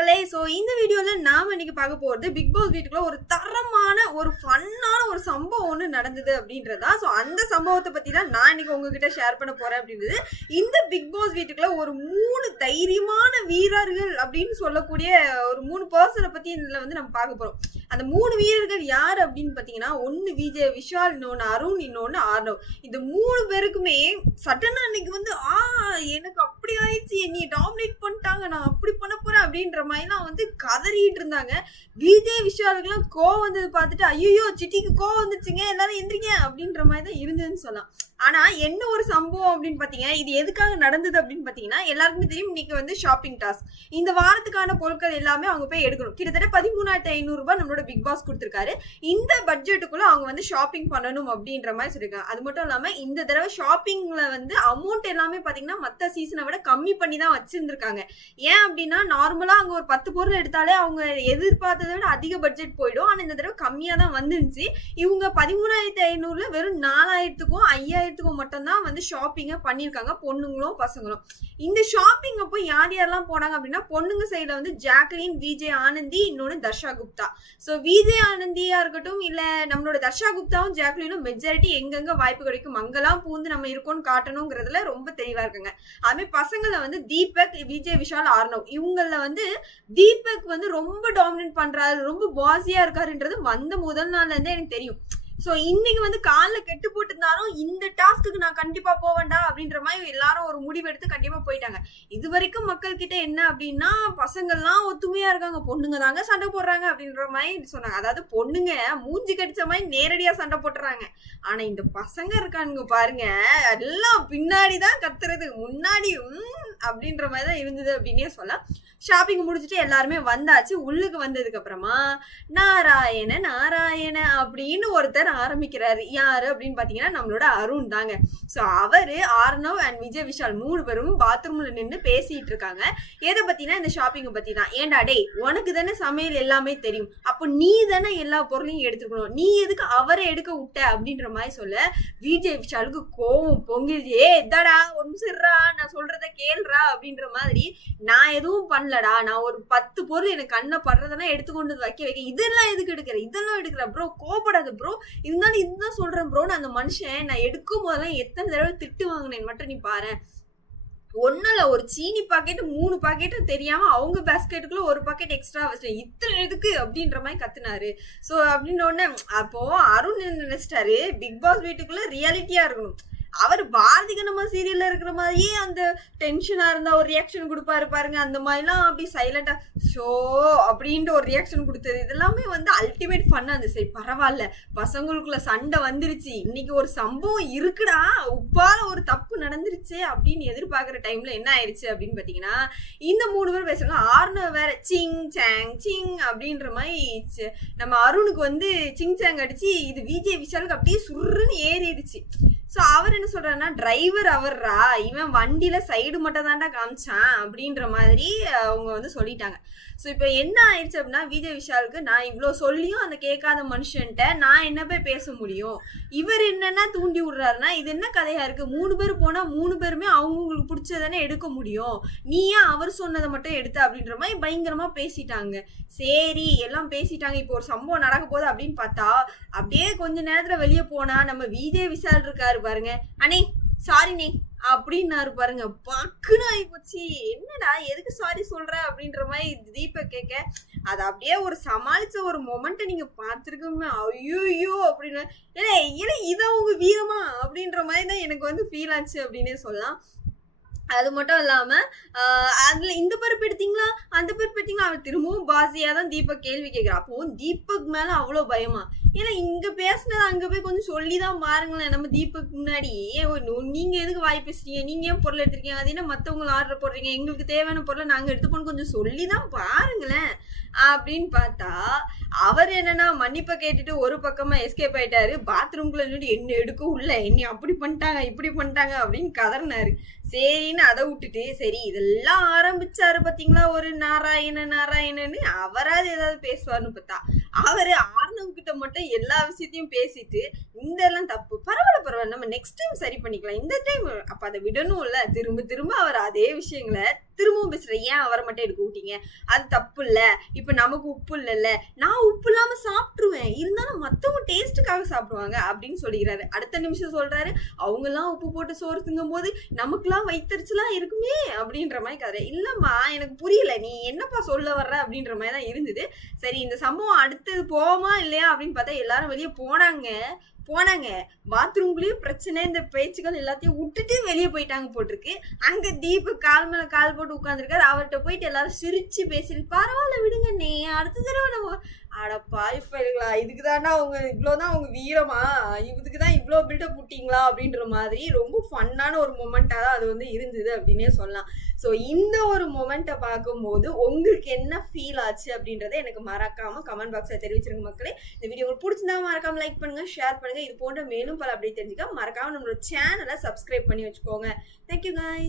மக்களே ஸோ இந்த வீடியோவில் நாம் இன்னைக்கு பார்க்க போகிறது பிக் பாஸ் வீட்டுக்குள்ள ஒரு தரமான ஒரு ஃபன்னான ஒரு சம்பவம் ஒன்று நடந்தது அப்படின்றதா. ஸோ அந்த சம்பவத்தை பற்றி தான் நான் இன்னைக்கு உங்ககிட்ட ஷேர் பண்ண போகிறேன் அப்படின்றது. இந்த பிக் பாஸ் வீட்டுக்குள்ள ஒரு மூணு தைரியமான வீரர்கள் அப்படின்னு சொல்லக்கூடிய ஒரு மூணு பர்சனை பற்றி இதில் வந்து நம்ம பார்க்க போகிறோம் அந்த மூணு வீரர்கள் யார் அப்படின்னு பார்த்தீங்கன்னா ஒன்று விஜய் விஷால் இன்னொன்று அருண் இன்னொன்று ஆர்னவ் இந்த மூணு பேருக்குமே சட்டனா அன்னைக்கு வந்து ஆ எனக்கு இப்படி ஆயிடுச்சு என்னைய டாமினேட் பண்ணிட்டாங்க நான் அப்படி பண்ண போறேன் அப்படின்ற மாதிரிலாம் வந்து கதறிட்டு இருந்தாங்க. விஜய் விஷாலுக்குலாம் கோவம் வந்தது பார்த்துட்டு ஐயோ சிட்டிக்கு கோவம் வந்துச்சுங்க எல்லாரும் எந்திரிங்க அப்படின்ற மாதிரி தான் இருந்ததுன்னு சொல்லலாம். ஆனா என்ன ஒரு சம்பவம் அப்படின்னு பாத்தீங்கன்னா இது எதுக்காக நடந்தது அப்படின்னு பாத்தீங்கன்னா எல்லாருக்குமே தெரியும். இன்னைக்கு வந்து ஷாப்பிங் டாஸ்க் இந்த வாரத்துக்கான பொருட்கள் எல்லாமே அவங்க போய் எடுக்கணும். கிட்டத்தட்ட பதிமூணாயிரத்தி ஐநூறு ரூபாய் நம்மளோட பிக் பாஸ் கொடுத்துருக்காரு. இந்த பட்ஜெட்டுக்குள்ள அவங்க வந்து ஷாப்பிங் பண்ணணும் அப்படின்ற மாதிரி சொல்லியிருக்காங்க. அது மட்டும் இல்லாம இந்த தடவை ஷாப்பிங்ல வந்து அமௌண்ட் எல்லாமே பாத்தீங்கன்னா மத்த சீசனை விட கம்மி பண்ணி தான் வச்சிருந்திருக்காங்க. ஏன் அப்படின்னா நார்மலா அங்க ஒரு பத்து பொருள் எடுத்தாலே அவங்க எதிர்பார்த்ததை விட அதிக பட்ஜெட் போயிடும். ஆனா இந்த தடவை கம்மியா தான் வந்துருந்துச்சு. இவங்க பதிமூணாயிரத்தி ஐநூறுல வெறும் நாலாயிரத்துக்கும் ஐயாயிரம் ஐயாயிரத்துக்கும் மட்டும்தான் வந்து ஷாப்பிங்கை பண்ணியிருக்காங்க பொண்ணுங்களும் பசங்களும். இந்த ஷாப்பிங் அப்போ யார் யாரெல்லாம் போனாங்க அப்படின்னா பொண்ணுங்க சைடில் வந்து ஜாக்லின் விஜய் ஆனந்தி இன்னொன்று தர்ஷா குப்தா. ஸோ விஜய் ஆனந்தியா இருக்கட்டும் இல்லை நம்மளோட தர்ஷா குப்தாவும் ஜாக்லினும் மெஜாரிட்டி எங்கெங்க வாய்ப்பு கிடைக்கும் அங்கெல்லாம் பூந்து நம்ம இருக்கோம்னு காட்டணுங்கிறதுல ரொம்ப தெளிவாக இருக்குங்க. அதுமாதிரி பசங்களை வந்து தீபக் விஜய் விஷால் ஆர்னவ் இவங்கள வந்து தீபக் வந்து ரொம்ப டாமினேட் பண்றாரு ரொம்ப பாசியா இருக்காருன்றது வந்த முதல் நாள்ல இருந்தே எனக்கு தெரியும். ஸோ இன்னைக்கு வந்து காலில் கெட்டு போட்டிருந்தாலும் இந்த டாஸ்க்கு நான் கண்டிப்பா போவேண்டா அப்படின்ற மாதிரி எல்லாரும் ஒரு முடிவெடுத்து கண்டிப்பா போயிட்டாங்க. இது வரைக்கும் மக்கள் கிட்ட என்ன அப்படின்னா பசங்கள்லாம் ஒத்துமையா இருக்காங்க பொண்ணுங்க தாங்க சண்டை போடுறாங்க அப்படின்ற மாதிரி சொன்னாங்க. அதாவது பொண்ணுங்க மூஞ்சி கடிச்ச மாதிரி நேரடியா சண்டை போட்டுறாங்க. ஆனா இந்த பசங்க இருக்கானுங்க பாருங்க எல்லாம் பின்னாடி தான் கத்துறது முன்னாடி உம் அப்படின்ற மாதிரி தான் இருந்தது அப்படின்னே சொல்லலாம். ஷாப்பிங் முடிச்சுட்டு எல்லாருமே வந்தாச்சு. உள்ளுக்கு வந்ததுக்கு அப்புறமா நாராயண நாராயண அப்படின்னு ஒருத்தர் ஆரம்பிக்கிறாரு. யாரு? அப்படின்னு பாத்தீங்கன்னா நம்மளோட அருண் தாங்க. ஸோ அவரு ஆர்னவ் அண்ட் விஜய் விஷால் மூணு பேரும் பாத்ரூம்ல நின்று பேசிட்டு இருக்காங்க. எதை பத்தினா இந்த ஷாப்பிங்கை பத்தி தான் ஏன்டா டே உனக்கு தானே சமையல் எல்லாமே தெரியும். அப்போ நீ தானே எல்லா பொருளையும் எடுத்துக்கணும். நீ எதுக்கு அவரை எடுக்க விட்ட? அப்படின்ற மாதிரி சொல்ல விஜய் விஷாலுக்கு கோவம் பொங்கிடுச்சு ஏ எதாடா ஒரு நான் சொல்றத கேள்றா அப்படின்ற மாதிரி நான் எதுவும் பண்ணலடா. நான் ஒரு பத்து பொருள் எனக்கு கண்ணை படுறதெல்லாம் எடுத்து கொண்டு வைக்க வைக்க இதெல்லாம் எதுக்கு எடுக்கிற? இதெல்லாம் எடுக்கிற ப்ரோ கோபப்படாது ப்ரோ இருந்தாலும் இதுதான் சொல்றேன் ப்ரோ நான் அந்த மனுஷன் நான் எடுக்கும் போதெல்லாம் எத்தனை தடவை திட்டு வாங்கினேன் மட்டும் நீ பாரு. ஒன்னும் ஒரு சீனி பாக்கெட் மூணு பாக்கெட்டும் தெரியாம அவங்க பேஸ்கெட்டுக்குள்ள ஒரு பாக்கெட் எக்ஸ்ட்ரா வச்சிட்டேன். இத்தனை எதுக்கு அப்படின்ற மாதிரி கத்துனாரு. ஸோ அப்படின்னு உடனே அப்போ அருண் நினைச்சிட்டாரு? பிக் பாஸ் வீட்டுக்குள்ள ரியாலிட்டியா இருக்கணும். அவர் பாரதி கண்ணம்மா சீரியல்ல இருக்கிற மாதிரியே அந்த டென்ஷனா இருந்தா ஒரு ரியாக்ஷன் கொடுப்பாரு பாருங்க. அந்த மாதிரிலாம் அப்படி சைலண்டா ஷோ அப்படின்ட்டு ஒரு ரியாக்ஷன் கொடுத்தது. இதெல்லாமே வந்து அல்டிமேட் ஃபன் அந்த சரி பரவாயில்ல. பசங்களுக்குள்ள சண்டை வந்துருச்சு. இன்னைக்கு ஒரு சம்பவம் இருக்குடா. உப்பால ஒரு தப்பு நடந்துருச்சு அப்படின்னு எதிர்பார்க்குற டைம்ல என்ன ஆயிடுச்சு அப்படின்னு பாத்தீங்கன்னா இந்த மூணு பேர் பேசுறாங்க ஆறுன வேற சிங் சாங் சிங் அப்படின்ற மாதிரி நம்ம அருணுக்கு வந்து சிங் சாங் அடிச்சு இது விஜய் விஷாலுக்கு அப்படியே சுருன்னு ஏறிடுச்சு. ஸோ அவர் என்ன சொல்றாருன்னா டிரைவர் அவர்ரா? இவன் வண்டியில சைடு மட்டும் தான்டா காமிச்சான் அப்படின்ற மாதிரி அவங்க வந்து சொல்லிட்டாங்க. ஸோ இப்போ என்ன ஆயிடுச்சு அப்படின்னா விஜய் விஷாலுக்கு நான் இவ்வளோ சொல்லியும் அந்த கேட்காத மனுஷன்ட்ட நான் என்ன போய் பேச முடியும்? இவர் என்னன்னா தூண்டி விடுறாருன்னா இது என்ன கதையா இருக்கு? மூணு பேர் போனா மூணு பேருமே அவங்கவுங்களுக்கு பிடிச்சதானே எடுக்க முடியும்? நீ ஏன் அவர் சொன்னதை மட்டும் எடுத்த? அப்படின்ற மாதிரி பயங்கரமா பேசிட்டாங்க. சரி எல்லாம் பேசிட்டாங்க. இப்போ ஒரு சம்பவம் நடக்க போகுது அப்படின்னு பார்த்தா அப்படியே கொஞ்ச நேரத்துல வெளியே போனா நம்ம விஜய் விஷால் இருக்காரு பாருங்க. அண்ணே சாரிண்ணே அப்படின்னாரு பாருங்க. பக்குன்னு ஆகி போச்சு என்னடா எதுக்கு சாரி சொல்ற அப்படின்ற மாதிரி தீப கேட்க அது அப்படியே ஒரு சமாளிச்ச ஒரு மொமெண்ட்டை நீங்க பார்த்துருக்கோமே ஐயோ அப்படின்னு. ஏன்னா ஏன்னா இதை உங்க வீரமா அப்படின்ற மாதிரி தான் எனக்கு வந்து ஃபீல் ஆச்சு அப்படின்னே சொல்லலாம். அது மட்டும் இல்லாம அதுல இந்த பருப்பு எடுத்தீங்களா? அந்த பருப்பு எடுத்தீங்களா? அவன் திரும்பவும் பாசியா தான் தீபக் கேள்வி கேட்கிறா. அப்போ தீபக் மேல அவ்வளவு பயமா? ஏன்னா இங்க பேசினதை அங்க போய் கொஞ்சம் சொல்லி தான் பாருங்களேன். நம்ம தீபக் முன்னாடி நீங்க எதுக்கு வாய் பேசுறீங்க? நீங்க ஏன் பொருள் எடுத்திருக்கீங்க? அது என்ன மத்தவங்களை ஆர்டர் போடுறீங்க? எங்களுக்கு தேவையான பொருளை நாங்க எடுத்துப்போம் கொஞ்சம் சொல்லி தான் பாருங்களேன். அப்படின்னு பார்த்தா அவர் என்னன்னா மன்னிப்பை கேட்டுட்டு ஒரு பக்கமா எஸ்கேப் ஆயிட்டாரு. பாத்ரூம்குள்ள நின்று என்ன எடுக்க உள்ள? என்னை அப்படி பண்ணிட்டாங்க இப்படி பண்ணிட்டாங்க அப்படின்னு கதறினாரு. சரின்னு அதை விட்டுட்டு சரி இதெல்லாம் ஆரம்பிச்சாரு பாத்தீங்களா? ஒரு நாராயண நாராயணன்னு அவராது ஏதாவது பேசுவார்னு பார்த்தா அவரு ஆர்ணவ் கிட்ட மட்டும் எல்லா விஷயத்தையும் பேசிட்டு இந்த எல்லாம் தப்பு பரவாயில்ல பரவாயில்ல நம்ம நெக்ஸ்ட் டைம் சரி பண்ணிக்கலாம். இந்த டைம் அப்ப அதை விடணும்ல திரும்ப திரும்ப அவர் அதே விஷயங்களை திரும்பவும் பேசுறேன். ஏன் அவரை மட்டும் எடுக்க விட்டீங்க? அது தப்பு இல்ல. இப்ப நமக்கு உப்பு இல்லைல்ல. நான் உப்பு இல்லாம சாப்பிட்டுருவேன். இருந்தாலும் மத்தவங்க டேஸ்ட்டுக்காக சாப்பிடுவாங்க அப்படின்னு சொல்லிக்கிறாரு. அடுத்த நிமிஷம் சொல்றாரு அவங்க எல்லாம் உப்பு போட்டு சோறு திங்கும் போது நமக்குலாம் வயிற்றுச்சலாம் இருக்குமே அப்படின்ற மாதிரி கதை. இல்லம்மா எனக்கு புரியல. நீ என்னப்பா சொல்ல வர்ற அப்படின்ற மாதிரி தான் இருந்தது. சரி இந்த சம்பவம் அடுத்தது போவோமா இல்லையா அப்படின்னு பார்த்தா எல்லாரும் வெளியே போனாங்க. போனாங்க. பாத்ரூம்குள்ளேயும் பிரச்சனை இந்த பேச்சுக்கள் எல்லாத்தையும் விட்டுட்டு வெளியே போயிட்டாங்க போட்டிருக்கு. அங்க தீபு கால் மேல கால் போட்டு உட்காந்துருக்காரு அவர்கிட்ட போயிட்டு எல்லாரும் சிரிச்சு பேசிட்டு பரவாயில்ல விடுங்க நீ அடுத்த தடவை நம்ம அடப்பா இப்ப இருங்களா இதுக்கு தாண்டா அவங்க இவ்வளோதான் அவங்க வீரமா? இதுக்கு தான் இவ்வளோ பில்டப் விட்டீங்களா அப்படின்ற மாதிரி ரொம்ப ஃபன்னான ஒரு மொமெண்ட்டாக தான் அது வந்து இருந்தது அப்படின்னே சொல்லலாம். ஸோ இந்த ஒரு மொமெண்ட்டை பார்க்கும்போது உங்களுக்கு என்ன ஃபீல் ஆச்சு அப்படின்றத எனக்கு மறக்காம கமெண்ட் பாக்ஸில் தெரிவிச்சிருங்க மக்களே. இந்த வீடியோ உங்களுக்கு பிடிச்சிருந்தா மறக்காம லைக் பண்ணுங்க ஷேர் பண்ணுங்க. இது போன்ற மேலும் பல அப்படி தெரிஞ்சுக்க மறக்காம நம்மளோட சேனலை சப்ஸ்கிரைப் பண்ணி வச்சுக்கோங்க. தேங்க்யூ காய்